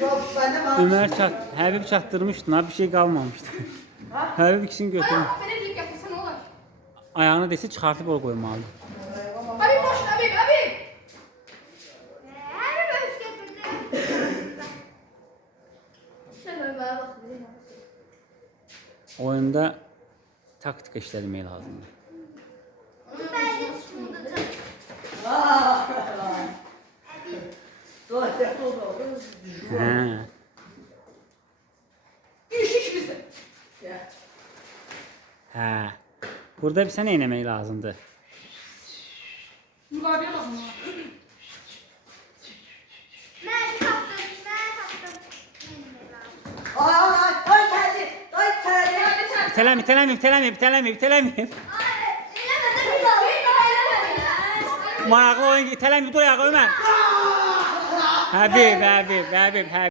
Yok bende var. Ömer Habib çattırmıştın abi bir şey kalmamıştı. Habib ikisini götürün. Ayağımı belə deyib gətirsən olar. Ayağını dese çıkartıp o koymalı. Abi boş, abi. Her bir getirdi. Şöyle bana bak. Oyunda taktik işlemeyi lazım. Bence çıkmayacak. He. İş bizim. He. Burada bir sene inemeyi lazımdı. Müqavilə lazım ona. Ben kaptım. Ay geldi. Ay geldi. Hadi sen. İtelemi. Maraqlı oyun iteləmir dur ayağı Ömer. Habib.